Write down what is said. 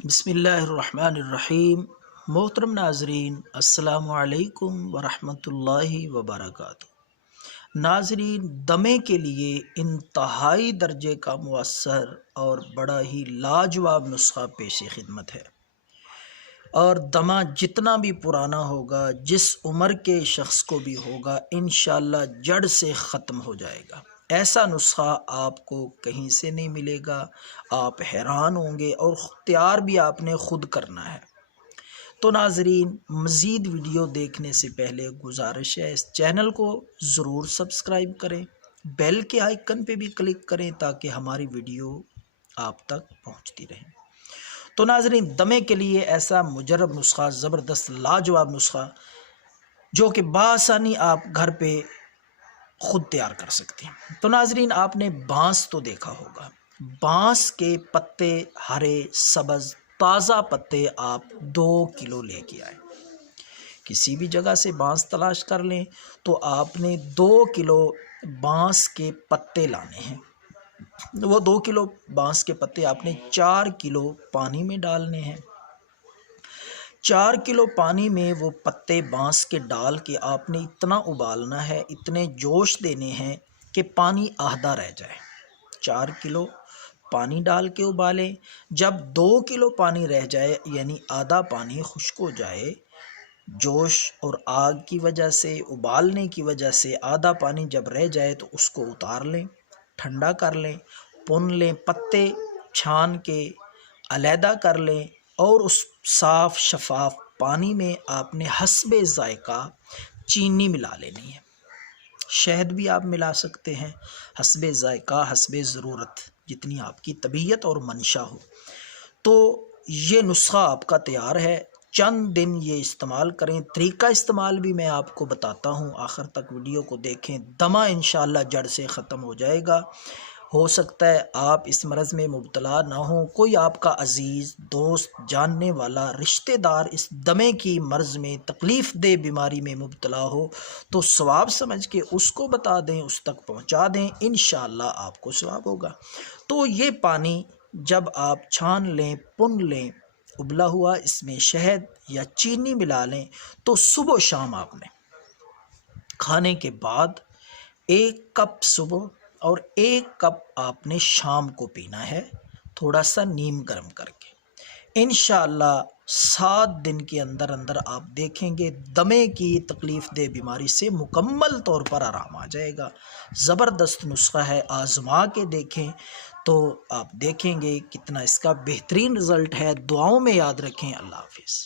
بسم اللہ الرحمن الرحیم۔ محترم ناظرین، السلام علیکم ورحمۃ اللہ وبرکاتہ۔ ناظرین، دمے کے لیے انتہائی درجے کا مؤثر اور بڑا ہی لاجواب نسخہ پیش خدمت ہے، اور دمہ جتنا بھی پرانا ہوگا، جس عمر کے شخص کو بھی ہوگا، انشاءاللہ جڑ سے ختم ہو جائے گا۔ ایسا نسخہ آپ کو کہیں سے نہیں ملے گا، آپ حیران ہوں گے، اور تیار بھی آپ نے خود کرنا ہے۔ تو ناظرین، مزید ویڈیو دیکھنے سے پہلے گزارش ہے، اس چینل کو ضرور سبسکرائب کریں، بیل کے آئیکن پہ بھی کلک کریں تاکہ ہماری ویڈیو آپ تک پہنچتی رہے۔ تو ناظرین، دمے کے لیے ایسا مجرب نسخہ، زبردست لاجواب نسخہ، جو کہ بآسانی آپ گھر پہ خود تیار کر سکتے ہیں۔ تو ناظرین، آپ نے بانس تو دیکھا ہوگا، بانس کے پتے ہرے سبز تازہ پتے آپ 2 کلو لے کے آئے۔ کسی بھی جگہ سے بانس تلاش کر لیں تو آپ نے 2 کلو بانس کے پتے لانے ہیں۔ وہ 2 کلو بانس کے پتے آپ نے 4 کلو پانی میں ڈالنے ہیں۔ 4 کلو پانی میں وہ پتے بانس کے ڈال کے آپ نے اتنا ابالنا ہے، اتنے جوش دینے ہیں کہ پانی آدھا رہ جائے۔ 4 کلو پانی ڈال کے ابالیں۔ جب 2 کلو پانی رہ جائے، یعنی آدھا پانی خشک ہو جائے، جوش اور آگ کی وجہ سے، ابالنے کی وجہ سے آدھا پانی جب رہ جائے تو اس کو اتار لیں، ٹھنڈا کر لیں، پن لیں، پتے چھان کے علیحدہ کر لیں، اور اس صاف شفاف پانی میں آپ نے حسب ذائقہ چینی ملا لینی ہے۔ شہد بھی آپ ملا سکتے ہیں، حسب ذائقہ، حسب ضرورت، جتنی آپ کی طبیعت اور منشا ہو۔ تو یہ نسخہ آپ کا تیار ہے، چند دن یہ استعمال کریں۔ طریقہ استعمال بھی میں آپ کو بتاتا ہوں، آخر تک ویڈیو کو دیکھیں۔ دمہ انشاءاللہ جڑ سے ختم ہو جائے گا۔ ہو سکتا ہے آپ اس مرض میں مبتلا نہ ہوں، کوئی آپ کا عزیز، دوست، جاننے والا، رشتہ دار اس دمے کی مرض میں، تکلیف دہ بیماری میں مبتلا ہو تو ثواب سمجھ کے اس کو بتا دیں، اس تک پہنچا دیں، انشاءاللہ آپ کو ثواب ہوگا۔ تو یہ پانی جب آپ چھان لیں، پن لیں، ابلا ہوا، اس میں شہد یا چینی ملا لیں، تو صبح و شام آپ نے کھانے کے بعد 1 کپ صبح اور 1 کپ آپ نے شام کو پینا ہے، تھوڑا سا نیم گرم کر کے۔ انشاءاللہ 7 دن کے اندر اندر آپ دیکھیں گے دمے کی تکلیف دہ بیماری سے مکمل طور پر آرام آ جائے گا۔ زبردست نسخہ ہے، آزما کے دیکھیں تو آپ دیکھیں گے کتنا اس کا بہترین رزلٹ ہے۔ دعاؤں میں یاد رکھیں۔ اللہ حافظ۔